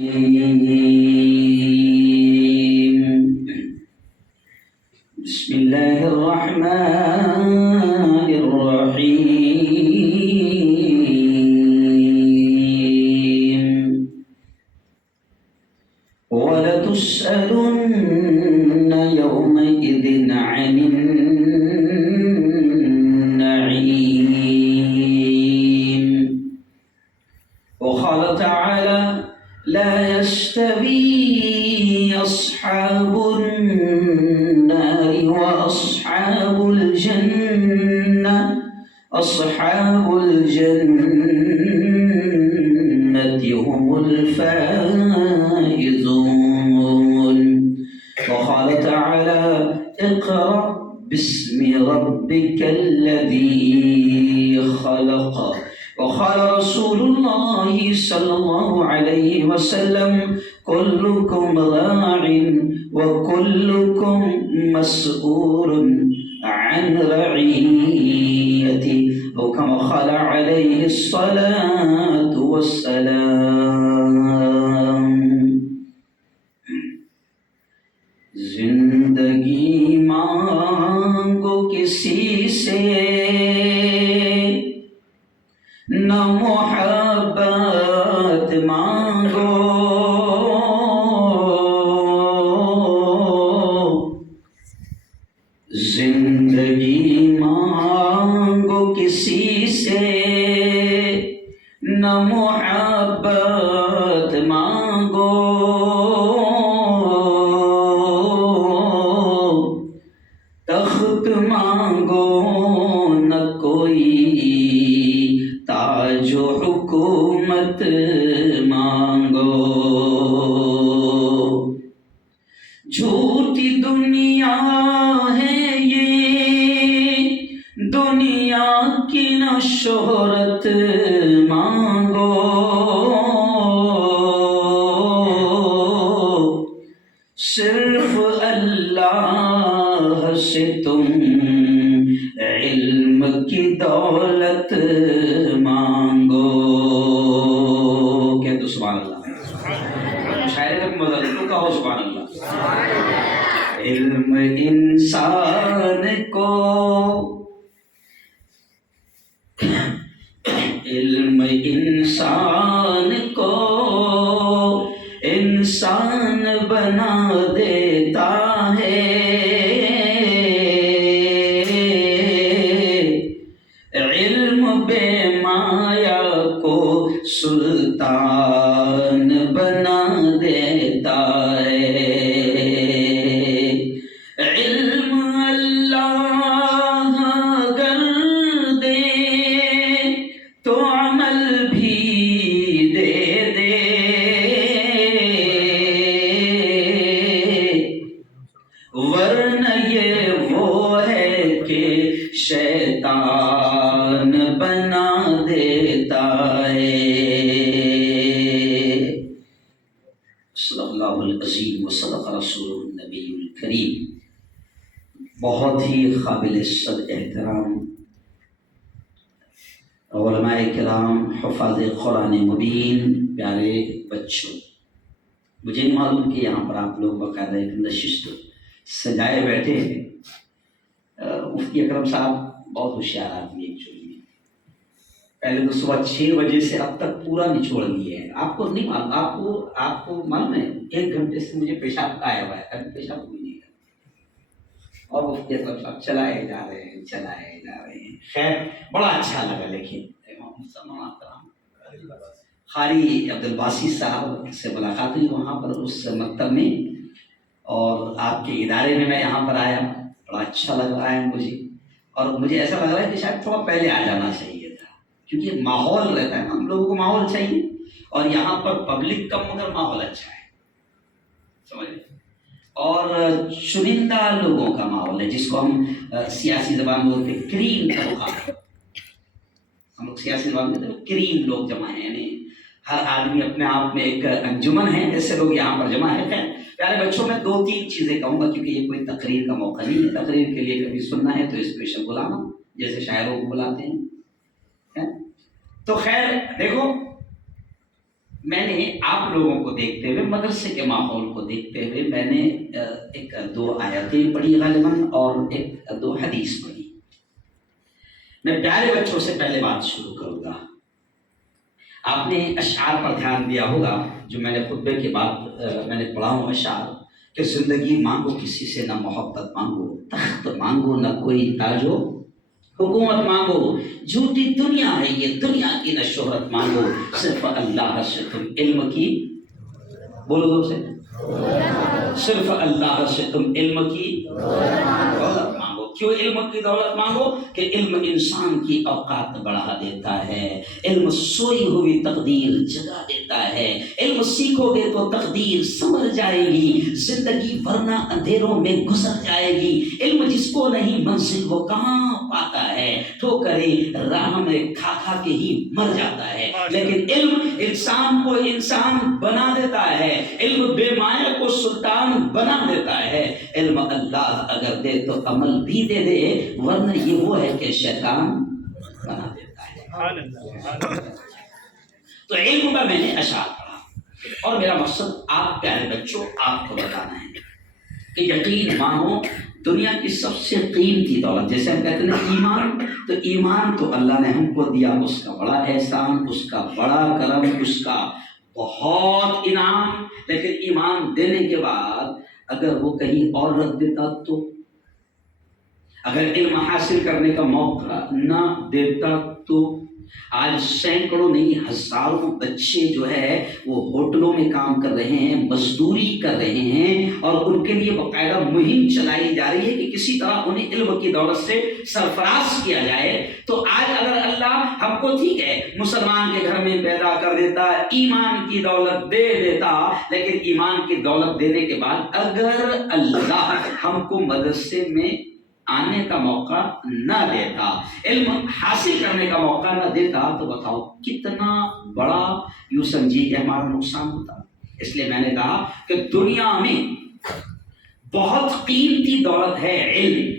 بسم الله الرحمن الرحيم ولتسألن يومئذ عن النعيم وقال تعالى لا يستوي أصحاب النار وأصحاب الجنة هم الفائزون وقال تعالى اقرأ باسم ربك الذي خلق وقال رسول الله صلى الله عليه وسلم كلكم راع وكلكم مسؤول عن رعيته أو كما قال عليه الصلاة والسلام زندگی مانگو کسی سے نہ محبت مانگو زندگی مانگو کسی سے نہ محبت مانگو تخت مانگو نہ کوئی تاج و حکومت مانگو جھوٹی دنیا ہے یہ دنیا کی نہ شہرت مانگو صرف اللہ سے تم علم کی دولت مانگو کہہ دو سبحان اللہ شاعر کا مزہ تو کہو سبحان اللہ علم انسان کو انسان بنا دیتا ہے علم بے مایا کو سلطان بنا دیتا ہے علم اللہ اگر دے تو عمل بھی دے دے ورنہ یہ وہ ہے کہ شیطان بنا دیتا ہے صلی اللہ العظیم وصدق رسول النبی الکریم بہت ہی قابل صد احترام علماء کرام حفاظ قرآن مبین پیارے بچوں مجھے نہیں معلوم کہ یہاں پر آپ لوگ باقاعدہ ایک نشست سجائے بیٹھے ہیں مفتی اکرم صاحب بہت ہوشیار آدمی ایکچولی پہلے تو صبح 6 بجے سے اب تک پورا نچوڑ لیے ہیں آپ کو نہیں معلوم آپ کو معلوم ہے 1 گھنٹے سے مجھے پیشاب آیا ہوا ہے ابھی پیشاب ہوئی نہیں ہے اور مفتی اکرم صاحب چلائے جا رہے ہیں خیر بڑا اچھا لگا لیکن قاری عبد الباسی صاحب سے ملاقات ہوئی وہاں پر اس مکتب میں اور آپ کے ادارے میں یہاں پر آیا بڑا اچھا لگ رہا ہے مجھے اور مجھے ایسا لگ رہا ہے کہ شاید تھوڑا پہلے آ جانا چاہیے تھا کیونکہ ماحول رہتا ہے نا ہم لوگوں کو ماحول چاہیے اور یہاں پر پبلک کم مگر ماحول اچھا ہے سمجھ اور چنندہ لوگوں کا ماحول ہے جس کو ہم سیاسی زبان میں بولتے ہیں کریم طبقہ ہم لوگ سیاسی زبان میں کہتے ہیں کریم لوگ جمع ہیں یعنی ہر آدمی اپنے آپ میں ایک انجمن ہے ایسے لوگ یہاں پر جمع ہے خیر پیارے بچوں میں 2-3 چیزیں کہوں گا کیونکہ یہ کوئی تقریر کا موقع نہیں ہے تقریر کے لیے کبھی سننا ہے تو اسپیشل بلانا جیسے شاعروں کو بلاتے ہیں تو خیر دیکھو میں نے آپ لوگوں کو دیکھتے ہوئے، مدرسے کے ماحول کو دیکھتے ہوئے، میں نے ایک دو آیتیں پڑھی غالباً اور ایک دو حدیث پڑھی۔ میں پیارے بچوں سے پہلے بات شروع کروں گا۔ آپ نے اشعار پر دھیان دیا ہوگا جو میں نے خطبے کے بعد میں نے پڑھا ہوں اشعار، کہ زندگی مانگو کسی سے نہ محبت مانگو، تخت مانگو نہ کوئی تاج و حکومت مانگو، جھوٹی دنیا ہے یہ دنیا کی نہ شہرت مانگو، صرف اللہ سے تم علم کی، بولو دو سے، صرف اللہ سے تم علم کی دولت مانگو۔ کیوں علم کی دولت مانگو؟ کہ علم انسان کی اوقات بڑھا دیتا ہے، علم سوئی ہوئی تقدیر جگا دیتا ہے، علم سیکھو گے تو تقدیر سنور جائے گی، زندگی ورنہ اندھیروں میں گزر جائے گی۔ علم جس کو نہیں منزل وہ کہاں پاتا ہے، ٹھوکرے راہ میں کھا کھا کے ہی مر جاتا ہے۔ لیکن علم انسان کو انسان بنا دیتا ہے، علم بے معنی کو سلطان بنا دیتا ہے۔ علم اللہ اگر دے تو عمل بھی دے دے، ورنہ یہ وہ ہے کہ شیطان بنا دیتا ہے۔ تو علم کا میں نے اشعار پڑھا، اور میرا مقصد آپ پیارے بچوں آپ کو بتانا ہے کہ یقین مانو دنیا کی سب سے قیمتی دولت، جیسے ہم کہتے ہیں ایمان، تو ایمان تو اللہ نے ہم کو دیا، اس کا بڑا احسان، اس کا بڑا کرم، اس کا بہت انعام۔ لیکن ایمان دینے کے بعد اگر وہ کہیں اور رکھ دیتا تو، اگر علم حاصل کرنے کا موقع نہ دیتا تو، آج سینکڑوں نہیں ہزاروں بچے جو ہے وہ ہوٹلوں میں کام کر رہے ہیں، مزدوری کر رہے ہیں، اور ان کے لیے باقاعدہ مہم چلائی جا رہی ہے کہ کسی طرح انہیں علم کی دولت سے سرفراز کیا جائے۔ تو آج اگر اللہ ہم کو ٹھیک ہے مسلمان کے گھر میں پیدا کر دیتا، ایمان کی دولت دے دیتا، لیکن ایمان کی دولت دینے کے بعد اگر اللہ ہم کو مدرسے میں آنے کا موقع نہ دیتا، علم حاصل کرنے کا موقع نہ دیتا، تو بتاؤ کتنا بڑا یوں سمجھیے کہ ہمارا نقصان ہوتا۔ اس لیے میں نے کہا کہ دنیا میں بہت قیمتی دولت ہے علم،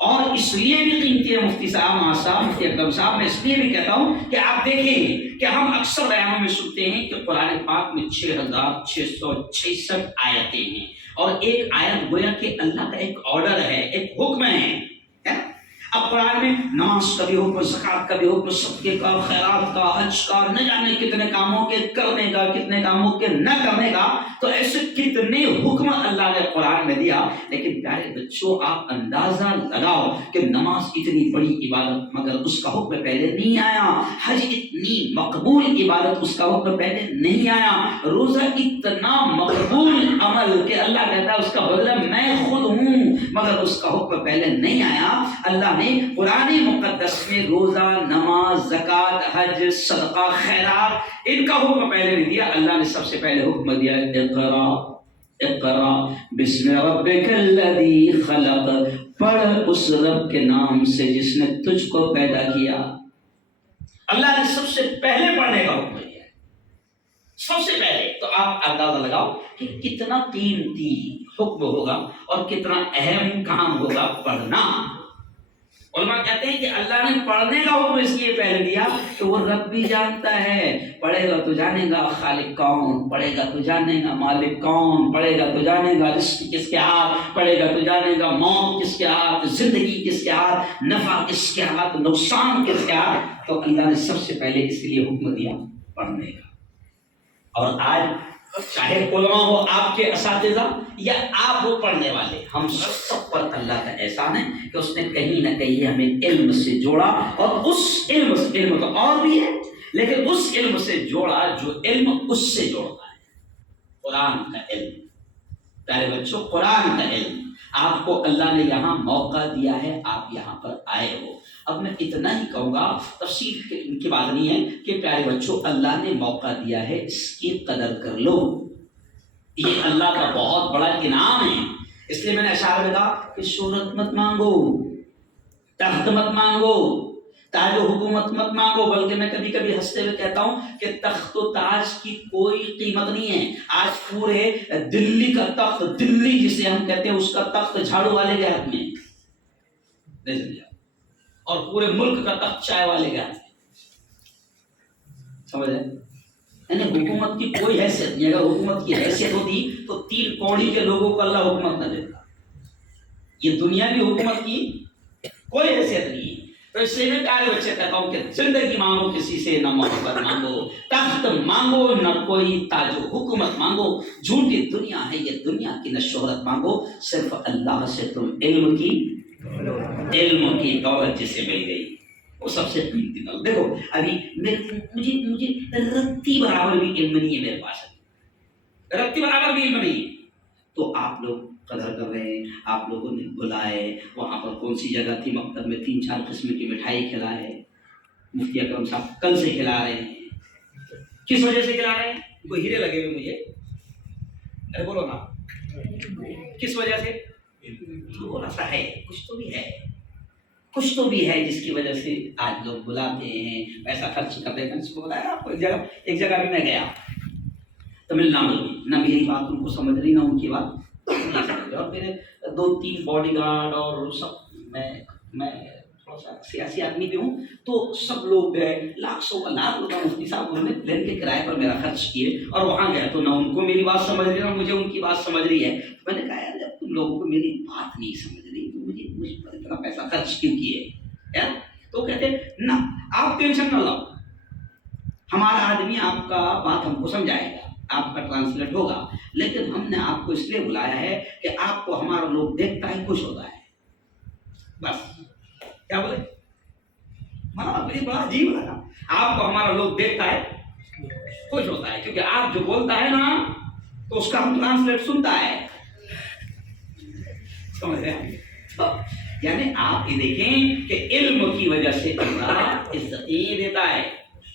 اور اس لیے بھی قیمتی ہے مفتی صاحب، مفتی اکرم صاحب، میں اس لیے بھی کہتا ہوں کہ آپ دیکھیں کہ ہم اکثر بیانوں میں سنتے ہیں کہ قرآن پاک میں 6666 آیتیں ہیں، اور ایک آیت گویا کہ اللہ کا ایک آرڈر ہے، ایک حکم ہے۔ اب قرآن میں نماز کا بھی حکم، زکوٰۃ کا بھی حکم، صدقے کا، خیرات کا، حج کا، نہ جانے کتنے کاموں کے کرنے کا، کتنے کاموں کے نہ کرنے کا، تو ایسے کتنے حکم اللہ نے قرآن میں دیا۔ لیکن پیارے بچوں آپ اندازہ لگاؤ کہ نماز اتنی بڑی عبادت مگر اس کا حکم پہلے نہیں آیا، حج اتنی مقبول عبادت اس کا حکم پہلے نہیں آیا، روزہ اتنا مقبول عمل کہ اللہ کہتا ہے اس کا بدلہ میں خود ہوں، مگر اس کا حکم پہلے نہیں آیا۔ اللہ نے قرآن مقدس میں روزہ، نماز، زکوٰۃ، حج، صدقہ، خیرات ان کا حکم پہلے نہیں دیا۔ اللہ نے سب سے پہلے حکم دیا اقرا اقرا بسم ربک الذی خلق، پڑھ اس رب کے نام سے جس نے تجھ کو پیدا کیا۔ اللہ نے سب سے پہلے پڑھنے کا حکم دیا، سب سے پہلے۔ تو آپ اندازہ لگاؤ کہ کتنا قیمتی حکم ہوگا اور کتنا اہم کام ہوگا پڑھنا۔ علماء کہتے ہیں کہ اللہ نے پڑھنے کا حکم اس لیے پہلے دیا کہ وہ رب بھی جانتا ہے، پڑھے گا تو جانے گا خالق کون، پڑھے گا تو جانے گا مالک کون، پڑھے گا تو جانے گا رزق کس کے ہاتھ، پڑھے گا تو جانے گا موت کس کے ہاتھ، زندگی کس کے ہاتھ، نفع کس کے ہاتھ، نقصان کس کے ہاتھ۔ تو اللہ نے سب سے پہلے اس لیے حکم دیا پڑھنے کا۔ اور آج چاہے علماء ہو آپ کے اساتذہ یا آپ ہو پڑھنے والے، ہم سب پر اللہ کا احسان ہے کہ اس نے کہیں نہ کہیں ہمیں علم سے جوڑا، اور اس علم تو اور بھی ہے لیکن اس علم سے جوڑا جو علم اس سے جوڑتا ہے، قرآن کا علم۔ پیارے بچوں قرآن کا علم آپ کو اللہ نے یہاں موقع دیا ہے، آپ یہاں پر آئے ہو۔ اب میں اتنا ہی کہوں گا، تفصیل کی بات نہیں ہے کہ پیارے بچوں اللہ نے موقع دیا ہے، اس کی قدر کر لو، یہ اللہ کا بہت بڑا انعام ہے۔ اس لیے میں نے اشعار میں کہا کہ شہرت مت مانگو، تخت مت مانگو، تاج و حکومت مت مانگو، بلکہ میں کبھی کبھی ہنستے ہوئے کہتا ہوں کہ تخت و تاج کی کوئی قیمت نہیں ہے۔ آج پورے دلی کا تخت، دلی جسے ہم کہتے ہیں اس کا تخت جھاڑو والے کے ہاتھ میں نہیں سمجھا، اور پورے ملک کا تخت چائے والے کے ہاتھ میں، سمجھ رہے؟ یعنی حکومت کی کوئی حیثیت نہیں. اگر حکومت کی حیثیت ہوتی تو 3 کوڑی کے لوگوں کو اللہ حکومت نہ دیتا. یہ دنیاوی حکومت کی کوئی حیثیت نہیں ہے. تو اس لیے میں پیارے بچے کہتا ہوں کہ زندگی مانگو کسی سے نہ محبت مانگو, تخت مانگو نہ کوئی تاج و حکومت مانگو, جھوٹی دنیا ہے یہ, دنیا کی نہ شہرت مانگو, صرف اللہ سے تم علم کی دولت جسے مل گئی وہ سب سے قیمتی دولت. دیکھو ابھی مجھے رتی برابر بھی علم نہیں ہے میرے پاس, رتی برابر بھی علم نہیں ہے. تو آپ لوگ قدر کر رہے ہیں, آپ لوگوں نے بلائے, وہاں پر کون سی جگہ تھی مکتب میں 3-4 قسم کی مٹھائی کھلائے, مفتی اکرم صاحب کل سے کھلا رہے ہیں. کس وجہ سے کھلا رہے ہیں؟ کوئی ہیرے لگے ہوئے مجھے, ارے بولو نا کس وجہ سے؟ تھوڑا سا ہے, کچھ تو بھی ہے جس کی وجہ سے آج لوگ بلاتے ہیں, پیسہ خرچ کرتے ہیں. اس کو بلایا آپ کو ایک جگہ بھی میں گیا تمل ناڈو میں, نہ میری بات ان کو سمجھ رہی نہ ان کی بات نہیں سمجھ رہی, اور میرے 2-3 باڈی گارڈ اور سب, میں تھوڑا سا سیاسی آدمی بھی ہوں, تو سب لوگ گئے, لاکھ روپے مفتی صاحب انہوں نے پلین کے کرائے پر میرا خرچ کیے, اور وہاں گئے تو نہ ان کو میری بات سمجھ رہی نہ مجھے ان کی بات سمجھ رہی ہے. تو میں نے کہا یار جب تم لوگوں کو میری بات نہیں سمجھ رہی تو مجھ پر اتنا پیسہ خرچ کیوں کیے یار؟ تو کہتے نہ آپ ٹینشن نہ لاؤ, ہمارا آدمی آپ کا بات ہم کو سمجھائے گا, آپ کا ٹرانسلیٹ ہوگا, لیکن ہم نے آپ کو اس لیے بلایا ہے کہ آپ کو ہمارا لوگ دیکھتا ہے خوش ہوتا ہے. بس کیا بولے, مجھے بڑا عجیب لگا, آپ کو ہمارا لوگ دیکھتا ہے خوش ہوتا ہے, کیونکہ آپ جو بولتا ہے نا تو اس کا ہم ٹرانسلیٹ سنتا ہے, سمجھ رہے ہیں؟ یعنی آپ یہ دیکھیں کہ علم کی وجہ سے اللہ عزتیں دیتا ہے.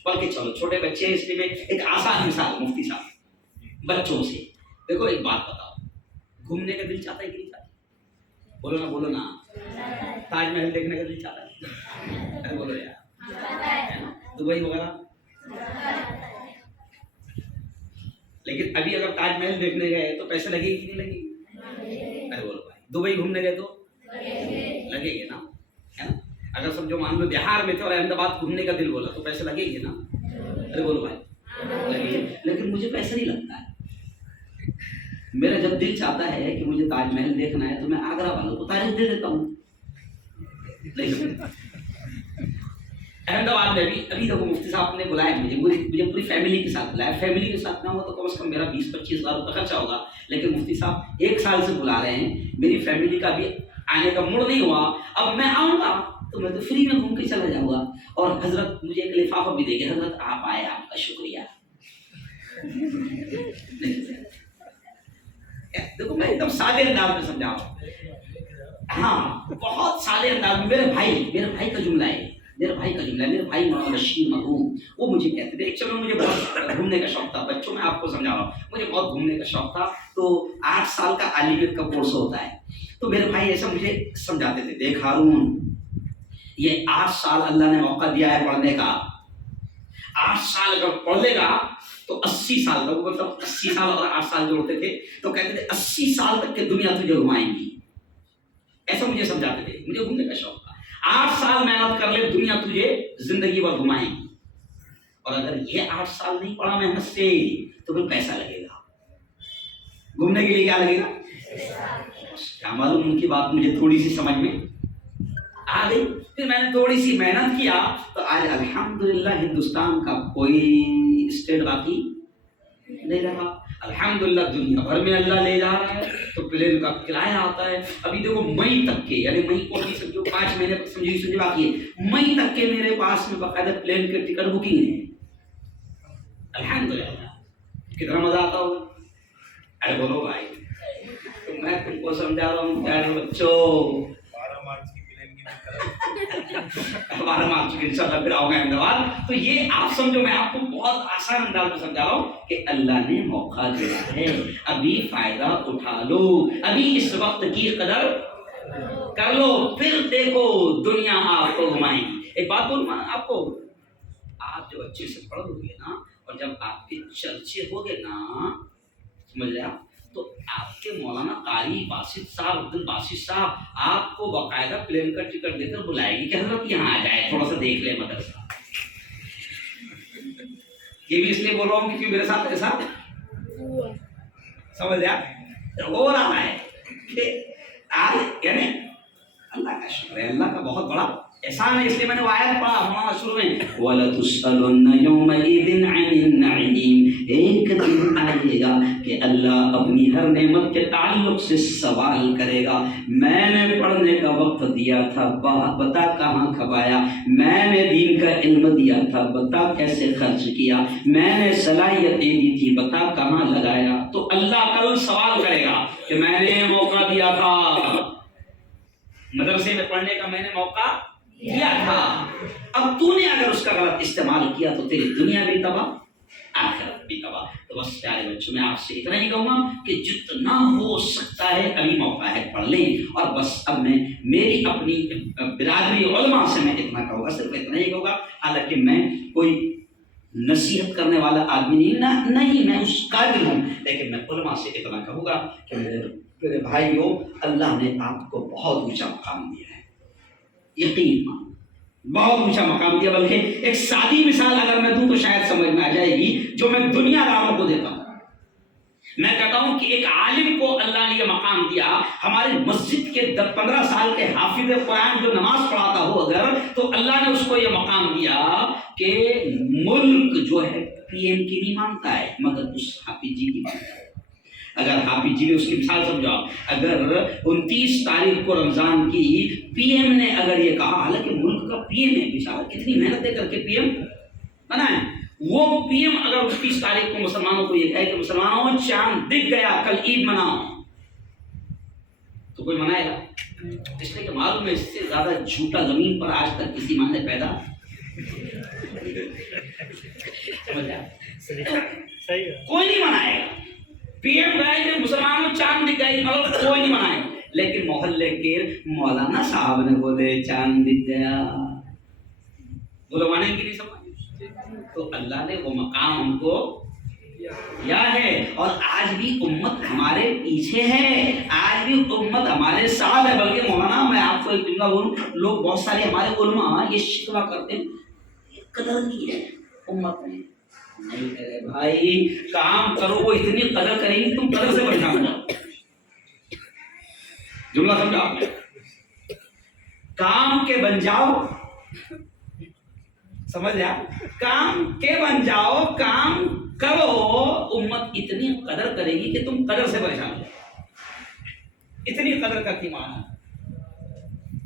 بلکہ چلو چھوٹے بچے, اس لیے میں ایک آسان مثال مفتی صاحب بچوں سے, دیکھو ایک بات بتاؤ, گھومنے کا دل چاہتا ہے کہ نہیں چاہتا؟ بولو نا تاج محل دیکھنے کا دل چاہتا ہے؟ ارے بولو یار, دبئی وغیرہ. لیکن ابھی اگر تاج محل دیکھنے گئے تو پیسے لگے گی کہ نہیں لگے؟ ارے بولو بھائی, دبئی گھومنے گئے تو لگے گے نا, ہے نا. اگر سمجھو مان لو بہار میں تھے اور احمد آباد گھومنے کا دل بولا تو پیسے لگے گے نا. ارے بولو بھائی لگے. لیکن مجھے پیسہ نہیں لگتا ہے. میرا جب دل چاہتا ہے کہ مجھے تاج محل دیکھنا ہے تو میں آگرہ والوں کو تاریخ دے دیتا ہوں. احمد آباد میں بھی ابھی دیکھو مفتی صاحب نے بلایا مجھے پوری فیملی کے ساتھ بلایا. فیملی کے ساتھ نہ ہوا تو کم از کم میرا 20-25 ہزار روپے خرچہ ہوگا, لیکن مفتی صاحب 1 سال سے بلا رہے ہیں, میری فیملی کا بھی آنے کا موڈ نہیں ہوا. اب میں آؤں گا تو میں تو فری میں گھوم کے چلا جاؤں گا, اور حضرت مجھے ایک لفافہ بھی دے گے, حضرت آپ آئے, آپ کا شکریہ. دیکھو میں ایک دم سادے انداز میں سمجھا رہا ہوں, ہاں بہت سادے انداز میں. میرے بھائی کا جملہ ہے, میرے بھائی مولانا بشیر مرحوم, وہ مجھے کہتے تھے, چلو مجھے بہت گھومنے کا شوق تھا. بچوں میں آپ کو سمجھا رہا ہوں, مجھے بہت گھومنے کا شوق تھا. تو 8 سال کا عالمیت کا کورس ہوتا ہے, تو میرے بھائی ایسا مجھے سمجھاتے تھے, دیکھ ہارون یہ 8 سال اللہ نے موقع دیا ہے پڑھنے کا, 8 سال اگر پڑھ لے گا تو 80 سال تک, مطلب 80 سال اور 8 سال جوڑتے تھے تو کہتے تھے 80 سال تک کہ دنیا تجھے گھمائیں گی. ایسا مجھے سمجھاتے تھے, مجھے گھومنے کا شوق تھا. 8 سال محنت کر لے, دنیا تجھے زندگی بھر گھمائیں گی, اور اگر یہ 8 سال نہیں پڑھا محنت سے تو پھر پیسہ لگے گا. گھومنے کے لیے کیا لگے گا؟ کیا معلوم, ان کی بات مجھے تھوڑی سی سمجھ میں آ گئی. پھر میں نے تھوڑی سی محنت کیا تو آج الحمدللہ ہندوستان کا کوئی اسٹیٹ باقی نہیں رہا. الحمدللہ دنیا بھر میں اللہ لے جا رہا ہے. تو پلین کا کرایہ آتا ہے, ابھی دیکھو مئی تک کے, یعنی مئی کو بھی سمجھو 5 مہینے سمجھے باقی ہے, مئی تک کے میرے پاس میں باقاعدہ پلین کے ٹکٹ بکنگ ہے. الحمدللہ کتنا مزہ آتا ہوگا. ارے بولو بھائی, تو میں تم کو سمجھا رہا ہوں پیارے بچوں, 12 مارچ کی انشاءاللہ پھر آؤں گا احمد آباد. تو یہ آپ سمجھو, میں آپ کو بہت آسان انداز میں سمجھا رہا ہوں کہ اللہ نے موقع دیا ہے, ابھی فائدہ اٹھا لو, ابھی اس وقت کی قدر کر لو, پھر دیکھو دنیا آپ کو گھمائیں گی. ایک بات بولوں آپ کو, آپ جب اچھے سے پڑھ لو گے نا, اور جب آپ کے چرچے ہو گئے نا, سمجھ لیا, تو آپ کے مولانا قاری باسط صاحب, عبد الباسط صاحب, آپ کو باقاعدہ پلین کا ٹکٹ دے کر بلائے گی کہ حضرت یہاں آ جائے, تھوڑا سا دیکھ لے مدرسہ. یہ بھی اس لیے بول رہا ہوں کیونکہ میرے ساتھ ایسا سمجھ لیا ہو رہا ہے کہ آج یعنی اللہ کا شکر ہے، اللہ کا بہت بڑا احسان ہے، اس لیے میں نے وہ آیت پڑھا ہمارا شروع میں وَلَتُسْأَلُنَّ يَوْمَئِذٍ عَنِ النَّعِيمِ، ایک دن آئے گا کہ اللہ اپنی ہر نعمت کے تعلق سے سوال کرے گا، میں نے پڑھنے کا وقت دیا تھا بتا کہاں کھپایا، میں نے دین کا علم دیا تھا بتا کیسے خرچ کیا، میں نے صلاحیتیں دی تھی بتا کہاں لگایا۔ تو اللہ کل سوال کرے گا کہ میں نے موقع دیا تھا، مدرسے میں پڑھنے کا میں نے موقع دیا تھا، اب تو نے اگر اس کا غلط استعمال کیا تو تیری دنیا بھی تباہ آخرت بھی تباہ۔ تو بس پیارے بچوں میں آپ سے اتنا ہی کہوں گا کہ جتنا ہو سکتا ہے ابھی موقع ہے پڑھ لیں، اور بس اب میں میری اپنی برادری علماء سے میں اتنا کہوں گا، صرف اتنا ہی کہوں گا، حالانکہ میں کوئی نصیحت کرنے والا آدمی نہیں میں اس قابل ہوں، لیکن میں علماء سے اتنا کہوں گا کہ میرے بھائیوں، اللہ نے آپ کو بہت اونچا مقام دیا ہے، یقین مان بہت اونچا مقام دیا، بلکہ ایک سادی مثال اگر میں دوں تو شاید سمجھ میں آ جائے گی، جو میں دنیا داروں کو دیتا ہوں۔ میں کہتا ہوں کہ ایک عالم کو اللہ نے یہ مقام دیا، ہمارے مسجد کے 15 سال کے حافظ قرآن جو نماز پڑھاتا ہو اگر، تو اللہ نے اس کو یہ مقام دیا کہ ملک جو ہے پی ایم کی نہیں مانتا ہے مگر اس حافظ جی کی مانتا ہے۔ اگر حافظ جی نے اس کی مثال سمجھاؤ، اگر 29 تاریخ کو رمضان کی پی ایم نے اگر یہ کہا، حالانکہ ملک کا پی ایم ہے، بیچارہ کتنی محنت دے کر کے پی ایم بنا ہے، وہ پی ایم اگر 29 تاریخ کو مسلمانوں کو یہ کہے کہ مسلمانوں چاند دکھ گیا کل عید مناؤ، تو کوئی منائے گا؟ اس لیے کہ معلوم ہے اس سے زیادہ جھوٹا زمین پر آج تک کسی ماں نے پیدا کوئی نہیں منائے گا۔ پی ایم گئے کہ مسلمانوں چاند دکھ گئی کوئی نہیں منائے گا، لیکن محلے کے مولانا صاحب نے بولے چاند دکھ گیا، بولو مانے کی نہیں سمجھ، تو اللہ نے وہ مقام ہم کو دیا ہے، اور آج بھی امت ہمارے پیچھے ہے، آج بھی امت ہمارے ساتھ ہے، بلکہ مولانا میں آپ کو ایک جملہ بولوں، لوگ بہت سارے ہمارے علماء یہ شکوہ کرتے ہیں قدر نہیں ہے امت میں، نہیں میرے بھائی کام کرو، وہ اتنی قدر کریں گی تم قدر سے بچا ہو جاؤ۔ جملہ سمجھا آپ نے، کام کے بن جاؤ، سمجھ لیا، کام کے بن جاؤ، کام کرو، امت اتنی قدر کرے گی کہ تم قدر سے پریشان ہو جاؤ، اتنی قدر کرتی مانا،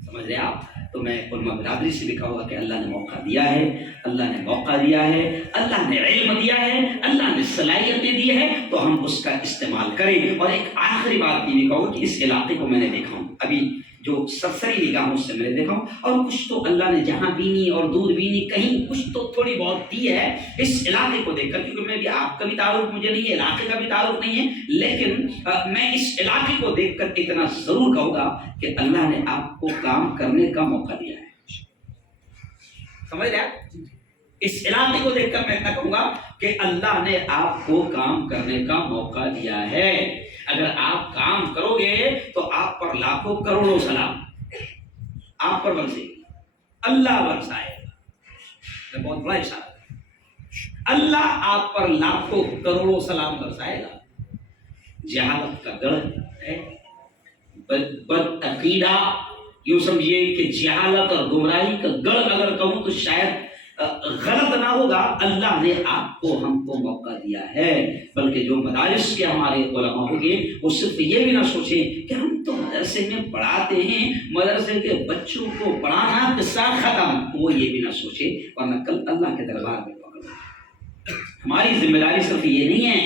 سمجھ لیا آپ۔ تو میں علماء برادری سے لکھا ہوا کہ اللہ نے موقع دیا ہے، اللہ نے موقع دیا ہے، اللہ نے علم دیا ہے، اللہ نے صلاحیتیں دی ہے، تو ہم اس کا استعمال کریں۔ اور ایک آخری بات یہ بھی کہوں کہ اس علاقے کو میں نے دیکھا ہوں، ابھی جو سرسری نگاہوں سے میں نے دیکھا ہوں، اور کچھ تو اللہ نے جہاں بینی اور دور بینی کہیں کچھ تو تھوڑی بہت دی ہے اس علاقے کو دیکھ کر، کیونکہ میں بھی آپ کا بھی تعارف مجھے نہیں ہے، علاقے کا بھی تعارف نہیں ہے، لیکن میں اس علاقے کو دیکھ کر اتنا ضرور کہوں گا کہ اللہ نے آپ کو کام کرنے کا موقع دیا ہے، سمجھ لیا؟ اس علاقے کو دیکھ کر میں اتنا کہوں گا کہ اللہ نے آپ کو کام کرنے کا موقع دیا ہے، اگر آپ کام کرو گے تو آپ پر لاکھوں کروڑوں سلام آپ پر برسے گی، اللہ برسائے گا، بہت بڑا اشارہ ہے، اللہ آپ پر لاکھوں کروڑوں سلام برسائے گا۔ جہالت کا گڑھ ہے، بد عقیدہ، یوں سمجھیے کہ جہالت اور گمراہی کا گڑھ اگر کہوں تو شاید غلط نہ ہوگا، اللہ نے آپ کو ہم کو موقع دیا ہے، بلکہ جو مدارس کے ہمارے علماء ہوں گے وہ صرف یہ بھی نہ سوچیں کہ ہم تو مدرسے میں پڑھاتے ہیں، مدرسے کے بچوں کو پڑھانا قصہ ختم، وہ یہ بھی نہ سوچیں، ورنہ کل اللہ کے دربار میں پکڑ۔ ہماری ذمہ داری صرف یہ نہیں ہے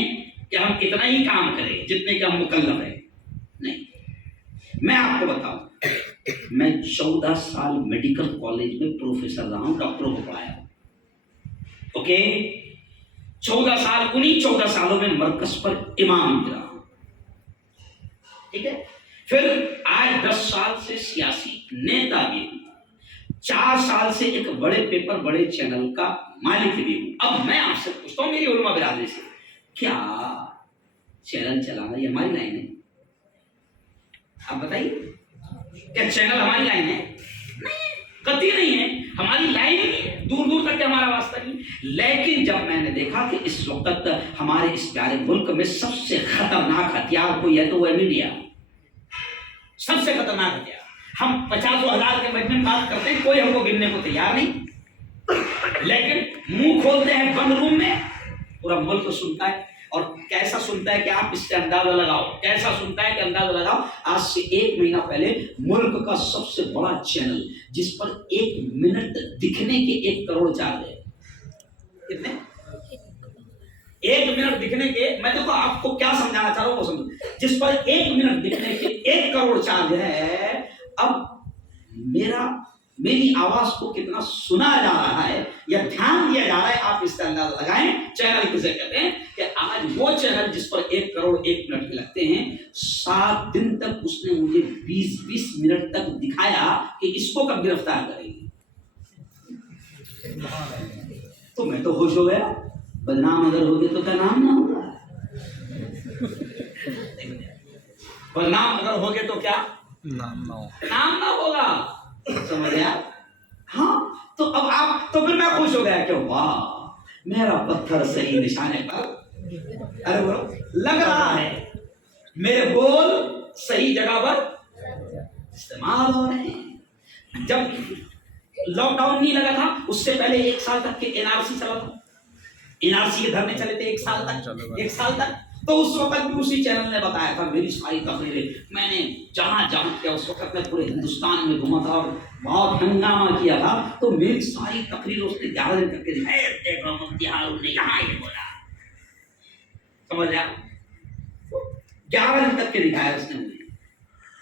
کہ ہم اتنا ہی کام کریں جتنے کا ہم مکلف ہیں، نہیں، میں آپ کو بتاؤں، میں 14 سال میڈیکل کالج میں پروفیسر رہا ہوں، ڈاکٹروں کو پڑھایا ہوں، اوکے، 14 سال، انہی 14 سالوں میں مرکز پر امام رہا ہوں، ٹھیک ہے، پھر آج 10 سال سے سیاسی نیتا بھی ہوں، 4 سال سے ایک بڑے پیپر بڑے چینل کا مالک بھی ہوں۔ اب میں آپ سے پوچھتا ہوں میری علماء برادری سے، کیا چینل چلانا یہ ہماری لائن ہے؟ آپ بتائیے، کیا چینل ہماری لائن ہے؟ نہیں، قطعی نہیں ہے، ہماری لائن ہی نہیں ہے، دور دور تک ہمارا واسطہ نہیں. لیکن جب میں نے دیکھا کہ اس وقت ہمارے اس پیارے ملک میں سب سے خطرناک ہتھیار کوئی ہے تو وہ ہے میڈیا. سب سے خطرناک ہتھیار. ہم 50,000 کے مجمع میں بات کرتے ہیں، کوئی ہم کو گننے کو تیار نہیں، لیکن منہ کھولتے ہیں بند روم میں، پورا ملک سنتا ہے. اور کیسا سنتا ہے کہ آپ اس سے اندازہ لگاؤ، کیسا سنتا ہے کہ اندازہ لگاؤ. آج سے 1 مہینہ پہلے ملک کا سب سے بڑا چینل جس پر 1 منٹ دکھنے کے 1 کروڑ چارج ہے. کتنے؟ 1 منٹ دکھنے کے، میں دیکھو آپ کو کیا سمجھانا چاہ رہا ہوں وہ سمجھو. جس پر 1 منٹ دکھنے کے 1 کروڑ چارج ہے. اب میری آواز کو کتنا سنا جا رہا ہے یا دھیان دیا جا رہا ہے، آپ اس کا اندازہ لگائیں. چینل کسے کہتے ہیں کہ آج وہ چینل جس پر 1 کروڑ 1 منٹ کے لگتے ہیں، 7 دن تک اس نے مجھے 20 منٹ تک دکھایا کہ اس کو کب گرفتار کریں گے. تو میں تو خوش ہو گیا. بدنام اگر ہوگے تو کیا نام نہ ہوگا؟ بدنام اگر ہوگے تو کیا نام نہ ہوگا. سمجھ گیا؟ ہاں. تو اب آپ، تو پھر میں خوش ہو گیا کہ واہ میرا پتھر صحیح نشانے پر ارے بولو لگ رہا ہے، میرے بول صحیح جگہ پر استعمال ہو رہے ہیں. جب لاک ڈاؤن نہیں لگا تھا اس سے پہلے 1 سال تک کے NRC چلا تھا، NRC کے دھرنے چلے تھے 1 سال تک. تو اس وقت بھی اسی چینل نے بتایا تھا. میری ساری تقریریں میں نے جہاں کیا، اس وقت میں پورے ہندوستان میں گھوما تھا اور بہت ہنگامہ کیا تھا. تو میری ساری تقریریں اس نے 11 دن کر کے دکھائی. دیکھو مفتی ہارون نے یہاں یہ بولا، سمجھ گیا؟ 11 دن تک کے دکھایا اس نے مجھے.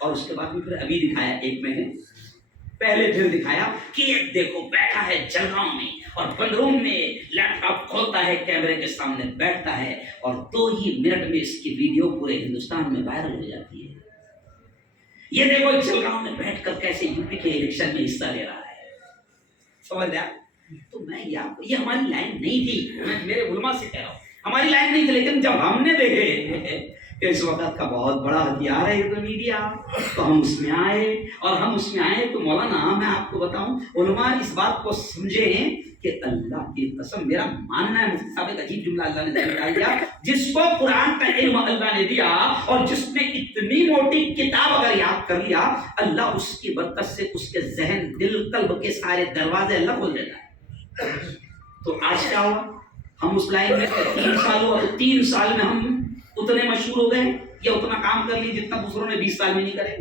اور اس کے بعد بھی پھر ابھی دکھایا 1 مہینے پہلے پھر دکھایا کہ یہ دیکھو بیٹھا ہے جلگاؤں میں اور بند روم میں لیپ ٹاپ کھولتا ہے، کیمرے کے سامنے بیٹھتا ہے اور 2 ہی منٹ میں اس کی ویڈیو پورے ہندوستان میں وائرل ہو جاتی ہے. یہ دیکھو جلگاؤں میں بیٹھ کر کیسے UP کے الیکشن میں حصہ لے رہا ہے. سمجھ گیا؟ تو میں یہ ہماری لائن نہیں تھی. میں میرے علماء سے کہہ رہا ہوں ہماری لائن نہیں تھی. لیکن جب ہم نے دیکھے کہ اس وقت کا بہت بڑا ہتھیار ہے یہ تو میڈیا، تو ہم اس میں آئے. تو مولانا میں آپ کو بتاؤں، علماء اس بات کو سمجھیں کہ اللہ کی قسم میرا ماننا ہے، مفتی صاحب ایک عجیب جملہ اللہ نے دیا، جس کو قرآن کا علم اللہ نے دیا اور جس نے اتنی موٹی کتاب اگر یاد کر لیا، اللہ اس کی برکت سے اس کے ذہن دل قلب کے سارے دروازے اللہ کھول دیتا ہے. تو آج کیا ہوا؟ ہم اس لائن میں 3 سال ہوا، 3 سال میں ہم اتنے مشہور ہو گئے یا اتنا کام کر لی جتنا دوسروں نے 20 سال میں نہیں کرے.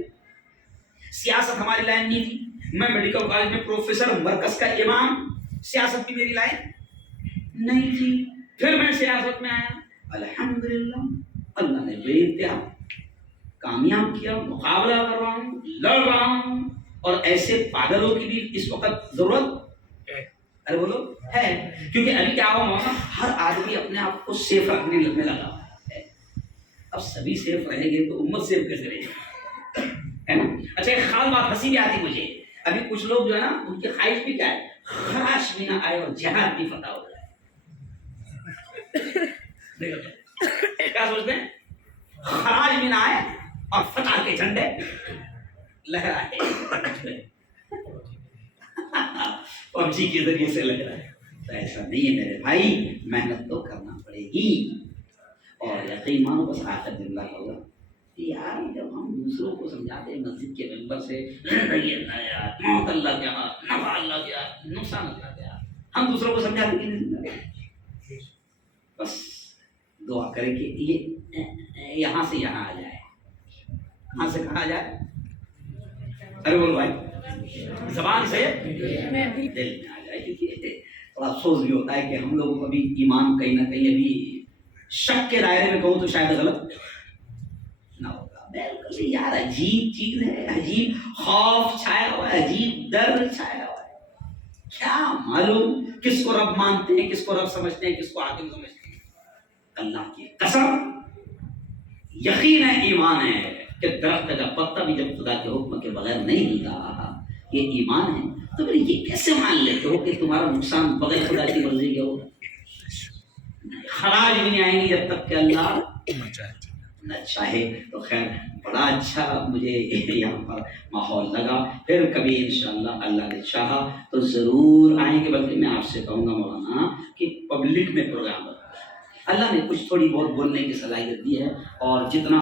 سیاست ہماری لائن نہیں تھی. میں میڈیکل کالج میں پروفیسر، مرکز کا امام. سیاست کی میری لائن نہیں تھی. پھر میں سیاست میں آیا، الحمدللہ اللہ نے بے انتہا کامیاب کیا. مقابلہ کر رہا ہوں، لڑ رہا ہوں. اور ایسے پاگلوں کی بھی اس وقت ضرورت ارے بولو ہے، کیونکہ ابھی کیا ہوا مولانا، ہر آدمی اپنے آپ کو سیف رکھنے میں لگا ہے. اب سبھی سیف رہیں گے تو امت سیف کیسے رہے گی، ہے نا؟ اچھا ایک خاص بات ہنسی بھی آتی مجھے. ابھی کچھ لوگ جو ہے نا ان کی خواہش بھی کیا ہے، خراش بھی نہ آئے اور جہاد بھی فتح ہو جائے. کیا سوچتے ہیں؟ خراج بھی نہ آئے اور فتح کے جھنڈے لہرائے. PUBG کے ذریعے سے لگ رہا ہے. تو ایسا نہیں ہے میرے بھائی، محنت تو کرنا پڑے گی. اور یقین مانو بس آخر دن اللہ ہوگا. یار جب ہم دوسروں کو سمجھاتے ہیں مسجد کے ممبر سے، موت اللہ کے ہاتھ، نفع اللہ کے ہاتھ، نقصان اللہ کے ہاتھ، ہم دوسروں کو سمجھاتے کہ نہیں. بس دعا کریں کہ یہ یہاں سے یہاں آ جائے. کہاں سے کہاں آ جائے؟ ارے بولو بھائی، زبان سے دل میں آ جائے. کیونکہ بڑا افسوس بھی ہوتا ہے کہ ہم لوگوں کا بھی ایمان کہیں نہ کہیں ابھی شک کے دائرے میں کہوں تو شاید غلط نہ ہوگا. بالکل یار عجیب چیز ہے، عجیب خوف چھایا ہوا ہے، عجیب درد چھایا ہوا ہے. کیا معلوم کس کو رب مانتے ہیں، کس کو رب سمجھتے ہیں، کس کو حاکم سمجھتے ہیں. اللہ کی قسم یقین ہے، ایمان ہے کہ درخت کا پتا بھی جب خدا کے حکم کے بغیر نہیں ہلتا، یہ ایمان ہے. تو پھر یہ کیسے مان لیتے ہو کہ تمہارا نقصان بغیر خدا کی مرضی کے ہوگا؟ خراج بھی نہیں آئیں گی جب تک کہ اللہ نہ چاہے تو خیر بڑا اچھا مجھے یہاں پر ماحول لگا. پھر کبھی انشاءاللہ اللہ نے چاہا تو ضرور آئیں گے. بلکہ میں آپ سے کہوں گا مولانا کہ پبلک میں پروگرام رکھو. اللہ نے کچھ تھوڑی بہت بولنے کی صلاحیت دی ہے اور جتنا